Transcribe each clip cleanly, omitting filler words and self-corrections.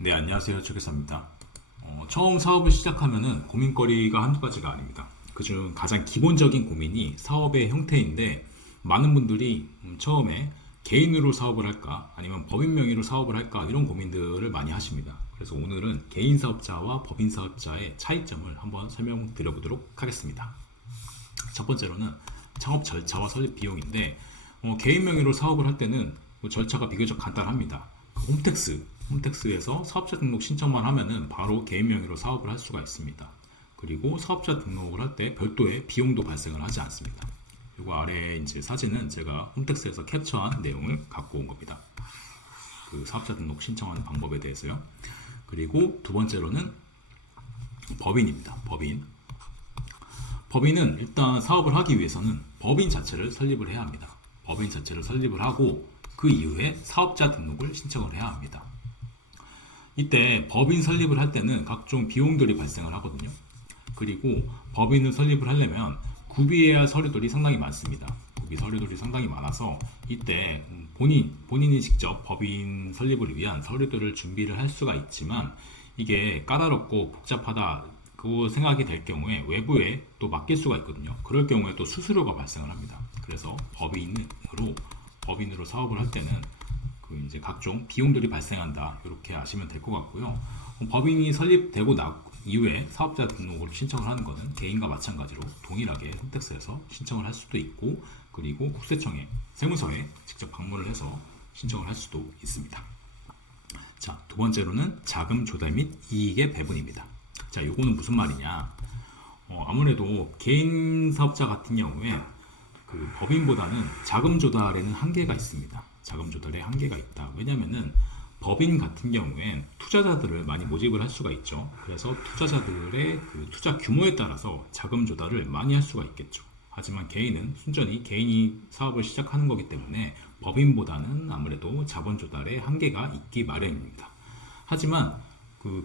네, 안녕하세요. 최교사입니다. 처음 사업을 시작하면은 고민거리가 한두 가지가 아닙니다. 그중 가장 기본적인 고민이 사업의 형태인데, 많은 분들이 처음에 개인으로 사업을 할까, 아니면 법인 명의로 사업을 할까, 이런 고민들을 많이 하십니다. 그래서 오늘은 개인 사업자와 법인 사업자의 차이점을 한번 설명드려보도록 하겠습니다. 첫 번째로는 창업 절차와 설립 비용인데, 개인 명의로 사업을 할 때는 절차가 비교적 간단합니다. 홈택스에서 사업자 등록 신청만 하면은 바로 개인 명의로 사업을 할 수가 있습니다. 그리고 사업자 등록을 할 때 별도의 비용도 발생을 하지 않습니다. 그리고 아래 이제 사진은 제가 홈택스에서 캡처한 내용을 갖고 온 겁니다. 그 사업자 등록 신청하는 방법에 대해서요. 그리고 두 번째로는 법인입니다. 법인은 일단 사업을 하기 위해서는 법인 자체를 설립을 해야 합니다. 법인 자체를 설립을 하고 그 이후에 사업자 등록을 신청을 해야 합니다. 이때 법인 설립을 할 때는 각종 비용들이 발생을 하거든요. 그리고 법인을 설립을 하려면 구비해야 할 서류들이 상당히 많습니다. 구비 서류들이 상당히 많아서 이때 본인이 직접 법인 설립을 위한 서류들을 준비를 할 수가 있지만, 이게 까다롭고 복잡하다고 생각이 될 경우에 외부에 또 맡길 수가 있거든요. 그럴 경우에 또 수수료가 발생을 합니다. 그래서 법인으로 사업을 할 때는 이제 각종 비용들이 발생한다, 이렇게 아시면 될 것 같고요. 법인이 설립되고 이후에 사업자 등록을 신청을 하는 것은 개인과 마찬가지로 동일하게 홈택스에서 신청을 할 수도 있고, 그리고 국세청에, 세무서에 직접 방문을 해서 신청을 할 수도 있습니다. 자, 두 번째로는 자금 조달 및 이익의 배분입니다. 자, 요거는 무슨 말이냐? 아무래도 개인 사업자 같은 경우에 법인보다는 자금 조달에는 한계가 있습니다. 자금 조달에 한계가 있다. 왜냐면은 법인 같은 경우엔 투자자들을 많이 모집을 할 수가 있죠. 그래서 투자자들의 투자 규모에 따라서 자금 조달을 많이 할 수가 있겠죠. 하지만 개인은 순전히 개인이 사업을 시작하는 거기 때문에 법인보다는 아무래도 자본 조달에 한계가 있기 마련입니다. 하지만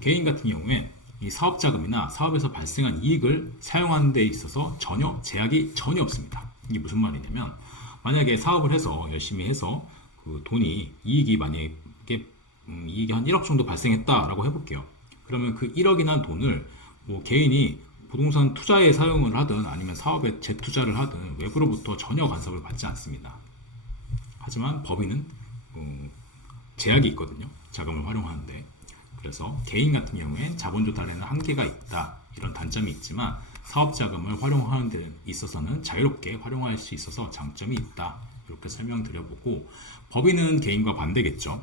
개인 같은 경우엔 이 사업 자금이나 사업에서 발생한 이익을 사용하는 데 있어서 제약이 전혀 없습니다. 이게 무슨 말이냐면, 만약에 사업을 해서 열심히 해서 이익이 만약에 이익이 한 1억 정도 발생했다라고 해볼게요. 그러면 그 1억이란 돈을 개인이 부동산 투자에 사용을 하든 아니면 사업에 재투자를 하든 외부로부터 전혀 간섭을 받지 않습니다. 하지만 법인은 제약이 있거든요. 자금을 활용하는데. 그래서 개인 같은 경우엔 자본 조달에는 한계가 있다, 이런 단점이 있지만 사업 자금을 활용하는 데 있어서는 자유롭게 활용할 수 있어서 장점이 있다, 이렇게 설명드려보고, 법인은 개인과 반대겠죠.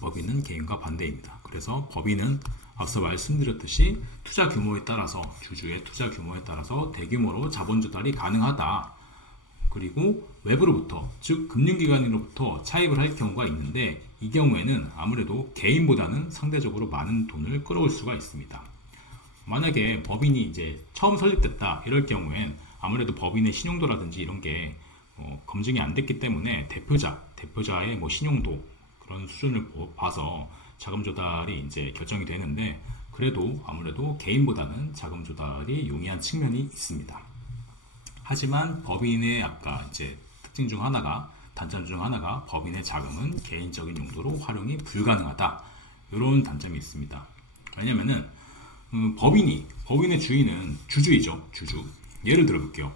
법인은 개인과 반대입니다. 그래서 법인은 앞서 말씀드렸듯이 투자 규모에 따라서, 주주의 투자 규모에 따라서 대규모로 자본 조달이 가능하다. 그리고 외부로부터, 즉 금융기관으로부터 차입을 할 경우가 있는데, 이 경우에는 아무래도 개인보다는 상대적으로 많은 돈을 끌어올 수가 있습니다. 만약에 법인이 이제 처음 설립됐다, 이럴 경우엔 아무래도 법인의 신용도라든지 이런 게 검증이 안 됐기 때문에 대표자의 신용도, 그런 수준을 봐서 자금 조달이 이제 결정이 되는데, 그래도 아무래도 개인보다는 자금 조달이 용이한 측면이 있습니다. 하지만 법인의 아까 이제 단점 중 하나가 법인의 자금은 개인적인 용도로 활용이 불가능하다, 이런 단점이 있습니다. 왜냐면은 법인의 주인은 주주이죠. 예를 들어볼게요.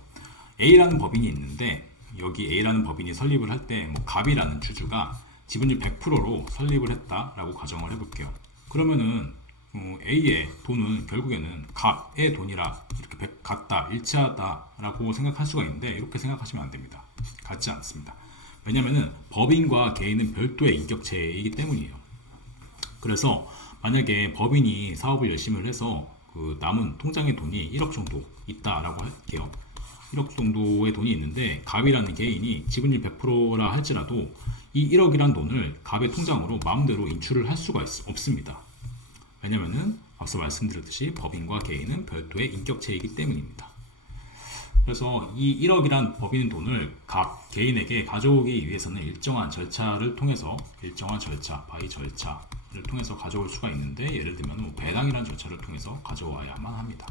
A라는 법인이 있는데, 여기 A라는 법인이 설립을 할 때 갑이라는 주주가 지분율 100%로 설립을 했다라고 가정을 해볼게요. 그러면은 A의 돈은 결국에는 갑의 돈이라 이렇게 같다, 일치하다라고 생각할 수가 있는데, 이렇게 생각하시면 안 됩니다. 같지 않습니다. 왜냐면은 법인과 개인은 별도의 인격체이기 때문이에요. 그래서 만약에 법인이 사업을 열심히 해서 남은 통장에 돈이 1억 정도 있다라고 할게요. 1억 정도의 돈이 있는데, 갑이라는 개인이 지분율 100%라 할지라도 이 1억이란 돈을 갑의 통장으로 마음대로 인출을 할 수가 없습니다. 왜냐면은 앞서 말씀드렸듯이 법인과 개인은 별도의 인격체이기 때문입니다. 그래서 이 1억이란 법인 돈을 개인에게 가져오기 위해서는 일정한 절차를 통해서, 바이 절차를 통해서 가져올 수가 있는데, 예를 들면 배당이라는 절차를 통해서 가져와야만 합니다.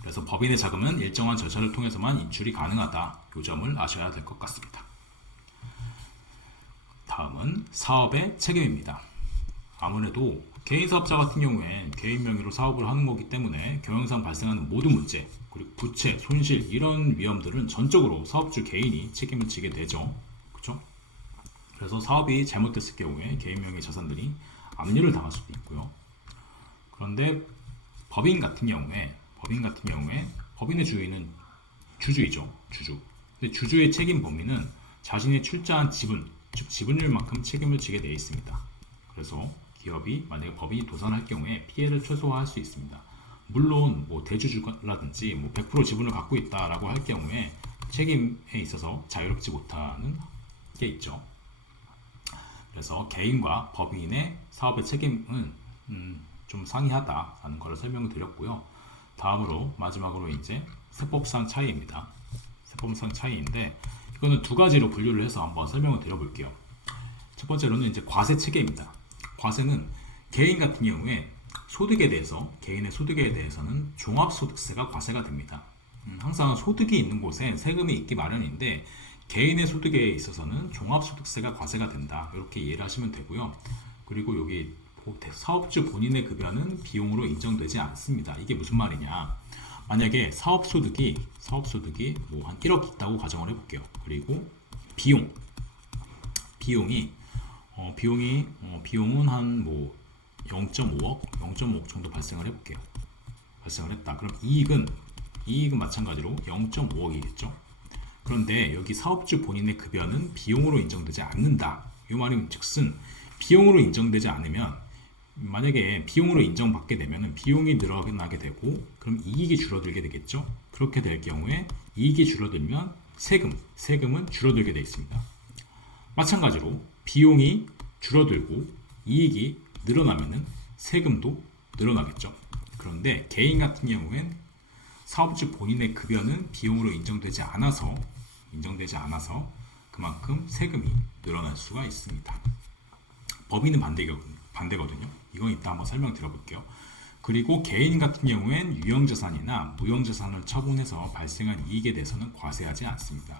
그래서 법인의 자금은 일정한 절차를 통해서만 인출이 가능하다, 이 점을 아셔야 될 것 같습니다. 다음은 사업의 책임입니다. 아무래도 개인 사업자 같은 경우엔 개인 명의로 사업을 하는 거기 때문에 경영상 발생하는 모든 문제, 그리고 부채, 손실 이런 위험들은 전적으로 사업주 개인이 책임을 지게 되죠. 그렇죠? 그래서 사업이 잘못됐을 경우에 개인 명의 자산들이 압류를 당할 수도 있고요. 그런데 법인 같은 경우에 법인의 주인은 주주이죠. 주주. 근데 주주의 책임 범위는 자신이 출자한 지분, 즉 지분율만큼 책임을 지게 되어 있습니다. 그래서 기업이 만약에 법인이 도산할 경우에 피해를 최소화할 수 있습니다. 물론 뭐 대주주라든지 뭐 100% 지분을 갖고 있다라고 할 경우에 책임에 있어서 자유롭지 못하는 게 있죠. 그래서 개인과 법인의 사업의 책임은 좀 상이하다라는 걸 설명을 드렸고요. 다음으로 마지막으로 이제 세법상 차이입니다. 세법상 차이인데 이거는 두 가지로 분류를 해서 한번 설명을 드려볼게요. 첫 번째로는 이제 과세 체계입니다. 과세는 개인 같은 경우에 개인의 소득에 대해서는 종합소득세가 과세가 됩니다. 항상 소득이 있는 곳에 세금이 있기 마련인데 개인의 소득에 있어서는 종합소득세가 과세가 된다. 이렇게 이해를 하시면 되고요. 그리고 여기 사업주 본인의 급여는 비용으로 인정되지 않습니다. 이게 무슨 말이냐? 만약에 사업소득이 뭐 한 1억 있다고 가정을 해볼게요. 그리고 비용은 한 뭐 0.5억 정도 발생을 해볼게요. 발생을 했다. 그럼 이익은 마찬가지로 0.5억이겠죠. 그런데 여기 사업주 본인의 급여는 비용으로 인정되지 않는다. 이 말인 즉슨 비용으로 인정되지 않으면 만약에 비용으로 인정받게 되면 비용이 늘어나게 되고 그럼 이익이 줄어들게 되겠죠. 그렇게 될 경우에 이익이 줄어들면 세금은 줄어들게 되어 있습니다. 마찬가지로 비용이 줄어들고 이익이 늘어나면 세금도 늘어나겠죠. 그런데 개인 같은 경우엔 사업주 본인의 급여는 비용으로 인정되지 않아서 그만큼 세금이 늘어날 수가 있습니다. 법인은 반대거든요. 이건 이따 한번 설명드려볼게요. 그리고 개인 같은 경우엔 유형자산이나 무형자산을 처분해서 발생한 이익에 대해서는 과세하지 않습니다.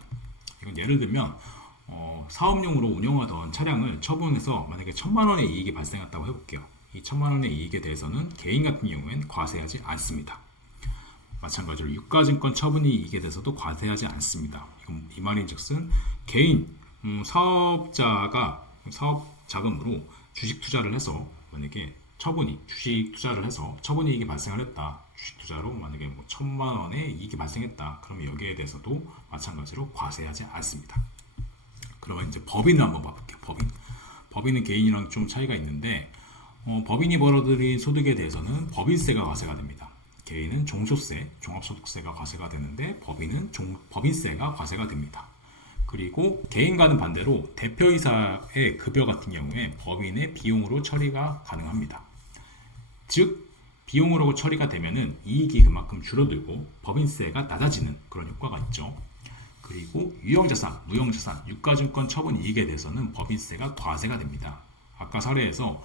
이건 예를 들면 사업용으로 운영하던 차량을 처분해서 만약에 1,000만 원의 이익이 발생했다고 해볼게요. 이 1,000만 원의 이익에 대해서는 개인 같은 경우엔 과세하지 않습니다. 마찬가지로 유가증권 처분 이익에 대해서도 과세하지 않습니다. 이 말인즉슨 개인 사업자가 사업 자금으로 주식 투자를 해서 만약에 주식 투자를 해서 처분 이익이 발생을 했다. 주식 투자로 만약에 뭐 1,000만 원의 이익이 발생했다. 그러면 여기에 대해서도 마찬가지로 과세하지 않습니다. 그러면 이제 법인을 한번 봐볼게요. 법인은 개인이랑 좀 차이가 있는데 법인이 벌어들인 소득에 대해서는 법인세가 과세가 됩니다. 개인은 종소세, 종합소득세가 과세가 되는데 법인은 법인세가 과세가 됩니다. 그리고 개인과는 반대로 대표이사의 급여 같은 경우에 법인의 비용으로 처리가 가능합니다. 즉 비용으로 처리가 되면은 이익이 그만큼 줄어들고 법인세가 낮아지는 그런 효과가 있죠. 그리고 유형자산, 무형자산, 유가증권 처분 이익에 대해서는 법인세가 과세가 됩니다. 아까 사례에서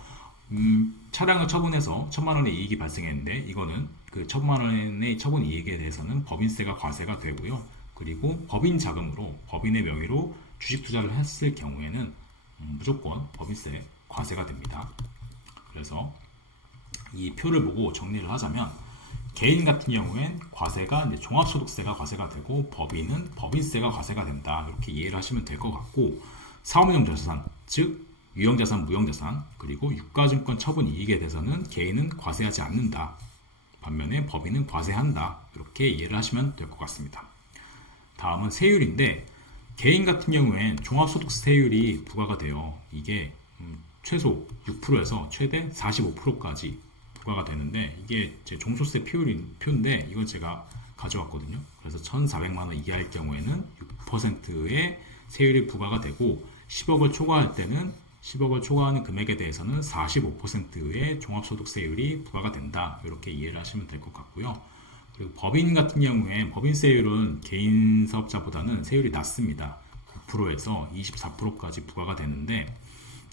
차량을 처분해서 1,000만 원의 이익이 발생했는데 이거는 그 1,000만 원의 처분 이익에 대해서는 법인세가 과세가 되고요. 그리고 법인 자금으로 법인의 명의로 주식 투자를 했을 경우에는 무조건 법인세 과세가 됩니다. 그래서 이 표를 보고 정리를 하자면 개인 같은 경우엔 과세가 이제 종합소득세가 과세가 되고 법인은 법인세가 과세가 된다. 이렇게 이해를 하시면 될 것 같고 사업용 자산, 즉 유형자산, 무형자산 그리고 유가증권 처분 이익에 대해서는 개인은 과세하지 않는다. 반면에 법인은 과세한다. 이렇게 이해를 하시면 될 것 같습니다. 다음은 세율인데 개인 같은 경우엔 종합소득세율이 부과가 돼요. 이게 최소 6%에서 최대 45%까지 부과가 되는데 이게 제 종소세 표인데 이건 제가 가져왔거든요. 그래서 1,400만 원 이하일 경우에는 6%의 세율이 부과가 되고 10억을 초과하는 금액에 대해서는 45%의 종합소득세율이 부과가 된다. 이렇게 이해를 하시면 될 것 같고요. 그리고 법인 같은 경우에 법인세율은 개인 사업자보다는 세율이 낮습니다. 9%에서 24%까지 부과가 되는데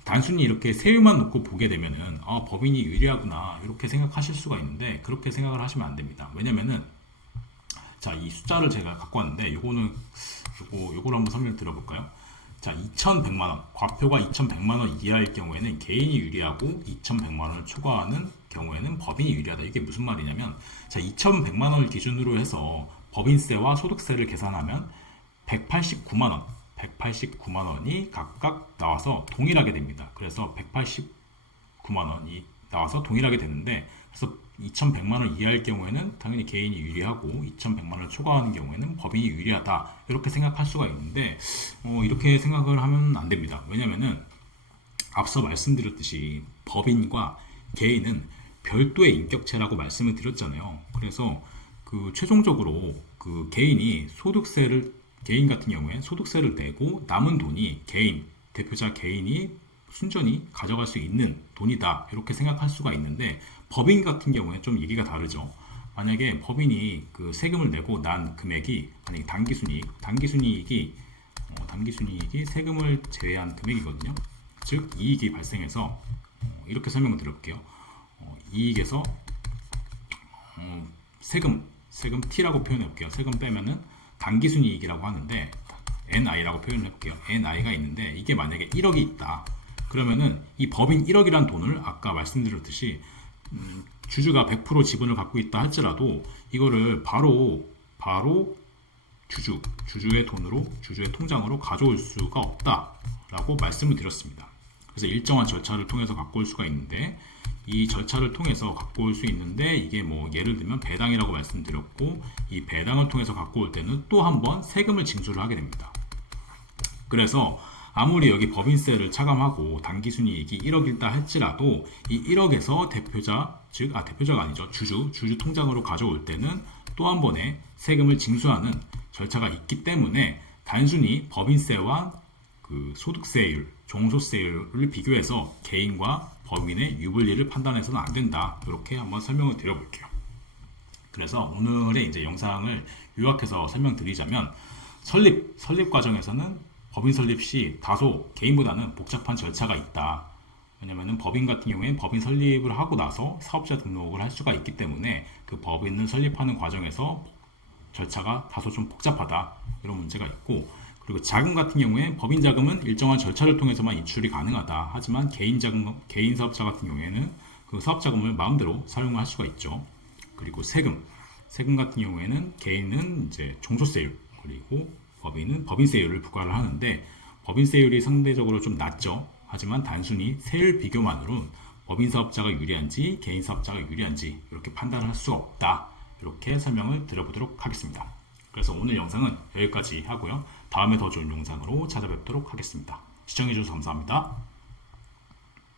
단순히 이렇게 세율만 놓고 보게 되면은 법인이 유리하구나 이렇게 생각하실 수가 있는데 그렇게 생각을 하시면 안 됩니다. 왜냐면은 자, 이 숫자를 제가 갖고 왔는데 요거를 한번 설명을 드려볼까요? 자, 2,100만 원. 과표가 2,100만 원 이하일 경우에는 개인이 유리하고 2,100만 원을 초과하는 경우에는 법인이 유리하다. 이게 무슨 말이냐면, 자, 2,100만 원을 기준으로 해서 법인세와 소득세를 계산하면 189만 원, 189만 원이 각각 나와서 동일하게 됩니다. 그래서 189만 원이 나와서 동일하게 되는데, 그래서 2,100만 원 이하일 경우에는 당연히 개인이 유리하고 2,100만 원을 초과하는 경우에는 법인이 유리하다. 이렇게 생각할 수가 있는데 이렇게 생각을 하면 안 됩니다. 왜냐면은 앞서 말씀드렸듯이 법인과 개인은 별도의 인격체라고 말씀을 드렸잖아요. 그래서 그 최종적으로 그 개인 같은 경우에 소득세를 내고 남은 돈이 대표자 개인이 순전히 가져갈 수 있는 돈이다. 이렇게 생각할 수가 있는데 법인 같은 경우에 좀 얘기가 다르죠. 만약에 법인이 그 세금을 내고 난 금액이 만약에 단기순이익이 세금을 제외한 금액이거든요. 즉 이익이 발생해서 이렇게 설명을 드려볼게요. 이익에서 세금 T라고 표현해볼게요. 세금 빼면은 단기순이익이라고 하는데 NI라고 표현해볼게요. NI가 있는데 이게 만약에 1억이 있다. 그러면은 이 법인 1억이란 돈을 아까 말씀드렸듯이 주주가 100% 지분을 갖고 있다 할지라도 이거를 바로 주주의 돈으로 주주의 통장으로 가져올 수가 없다라고 말씀을 드렸습니다. 그래서 일정한 절차를 통해서 갖고 올 수가 있는데 이 절차를 통해서 갖고 올 수 있는데 이게 뭐 예를 들면 배당이라고 말씀드렸고 이 배당을 통해서 갖고 올 때는 또 한 번 세금을 징수를 하게 됩니다. 그래서 아무리 여기 법인세를 차감하고 단기순이익이 1억이다 할지라도 이 1억에서 대표자가 아니죠. 주주 통장으로 가져올 때는 또 한 번의 세금을 징수하는 절차가 있기 때문에 단순히 법인세와 그 소득세율, 종소세율을 비교해서 개인과 법인의 유불리를 판단해서는 안 된다. 이렇게 한번 설명을 드려볼게요. 그래서 오늘의 이제 영상을 요약해서 설명드리자면 설립 과정에서는 법인 설립 시 다소 개인보다는 복잡한 절차가 있다. 왜냐하면 법인 같은 경우에는 법인 설립을 하고 나서 사업자 등록을 할 수가 있기 때문에 그 법인을 설립하는 과정에서 절차가 다소 좀 복잡하다. 이런 문제가 있고 그리고 자금 같은 경우에 법인 자금은 일정한 절차를 통해서만 인출이 가능하다. 하지만 개인 사업자 같은 경우에는 그 사업 자금을 마음대로 사용할 수가 있죠. 그리고 세금 같은 경우에는 개인은 이제 종소세율 그리고 법인은 법인세율을 부과를 하는데 법인세율이 상대적으로 좀 낮죠. 하지만 단순히 세율 비교만으로는 법인 사업자가 유리한지 개인 사업자가 유리한지 이렇게 판단을 할 수가 없다. 이렇게 설명을 드려보도록 하겠습니다. 그래서 오늘 영상은 여기까지 하고요. 다음에 더 좋은 영상으로 찾아뵙도록 하겠습니다. 시청해주셔서 감사합니다.